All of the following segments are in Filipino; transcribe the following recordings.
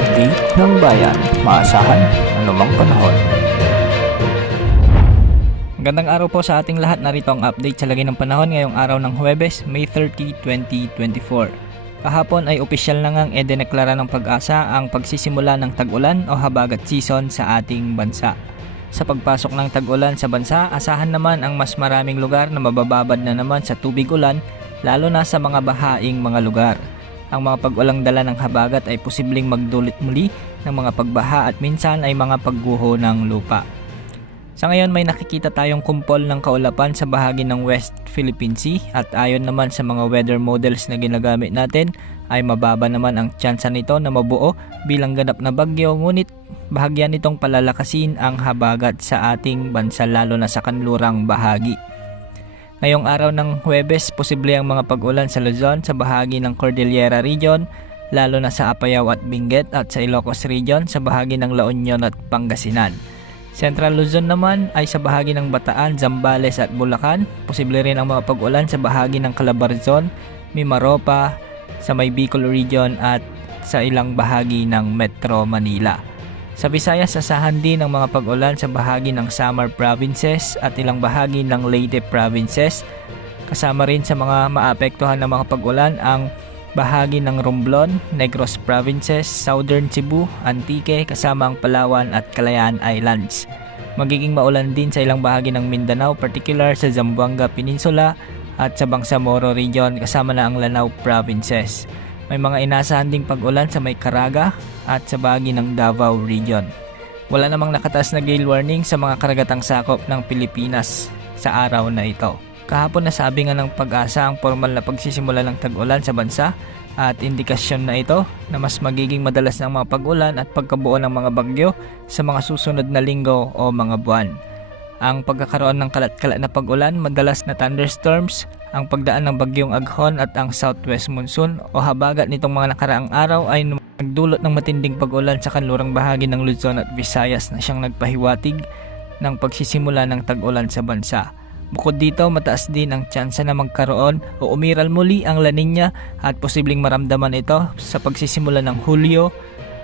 update ng bayan, maasahan anumang panahon. Magandang araw po sa ating lahat. Narito ang update sa lagay ng panahon ngayong araw ng Huwebes, May 30, 2024. Kahapon ay opisyal na ngang idineklara ng Pag-asa ang pagsisimula ng tag-ulan o habagat season sa ating bansa. Sa pagpasok ng tag-ulan sa bansa, asahan naman ang mas maraming lugar na mabababad na naman sa tubig ulan, lalo na sa mga bahaing mga lugar. Ang mga pag-ulang dala ng habagat ay posibleng magdulot muli ng mga pagbaha at minsan ay mga pagguho ng lupa. Sa ngayon may nakikita tayong kumpol ng kaulapan sa bahagi ng West Philippine Sea at ayon naman sa mga weather models na ginagamit natin ay mababa naman ang tsansa nito na mabuo bilang ganap na bagyo, ngunit bahagyan nitong palalakasin ang habagat sa ating bansa lalo na sa kanlurang bahagi. Ngayong araw ng Huwebes, posible ang mga pag-ulan sa Luzon sa bahagi ng Cordillera Region, lalo na sa Apayao at Benguet at sa Ilocos Region sa bahagi ng La Union at Pangasinan. Central Luzon naman ay sa bahagi ng Bataan, Zambales at Bulacan. Posible rin ang mga pag-ulan sa bahagi ng Calabarzon, Mimaropa, sa may Bicol Region at sa ilang bahagi ng Metro Manila. Sa Visayas, asahan din ang mga pag-ulan sa bahagi ng Samar Provinces at ilang bahagi ng Leyte Provinces. Kasama rin sa mga maapektuhan ng mga pag-ulan ang bahagi ng Romblon, Negros Provinces, Southern Cebu, Antique, kasama ang Palawan at Calayan Islands. Magiging maulan din sa ilang bahagi ng Mindanao, particular sa Zamboanga Peninsula at sa Bangsamoro Region, kasama na ang Lanao Provinces. May mga inasahan ding pag-ulan sa may Caraga at sa bahagi ng Davao Region. Wala namang nakataas na gale warning sa mga karagatang sakop ng Pilipinas sa araw na ito. Kahapon nasabi nga ng Pag-asa ang formal na pagsisimula ng tag-ulan sa bansa at indikasyon na ito na mas magiging madalas ng mga pag-ulan at pagkabuo ng mga bagyo sa mga susunod na linggo o mga buwan. Ang pagkakaroon ng kalat-kalat na pag-ulan, madalas na thunderstorms, ang pagdaan ng bagyong Aghon at ang southwest monsoon o habagat nitong mga nakaraang araw ay nagdulot ng matinding pag-ulan sa kanlurang bahagi ng Luzon at Visayas na siyang nagpahiwatig ng pagsisimula ng tag-ulan sa bansa. Bukod dito, mataas din ang tsansa na magkaroon o umiral muli ang La Nina at posibleng maramdaman ito sa pagsisimula ng Hulyo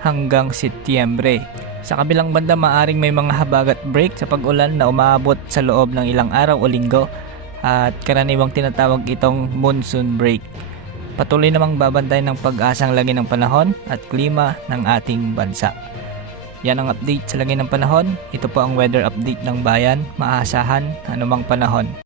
hanggang Setyembre. Sa kabilang banda, maaring may mga habagat break sa pag-ulan na umaabot sa loob ng ilang araw o linggo at karaniwang tinatawag itong monsoon break. Patuloy namang babantayan ng Pag-asang lagay ng panahon at klima ng ating bansa. Yan ang update sa lagay ng panahon. Ito po ang weather update ng bayan, maasahan anumang panahon.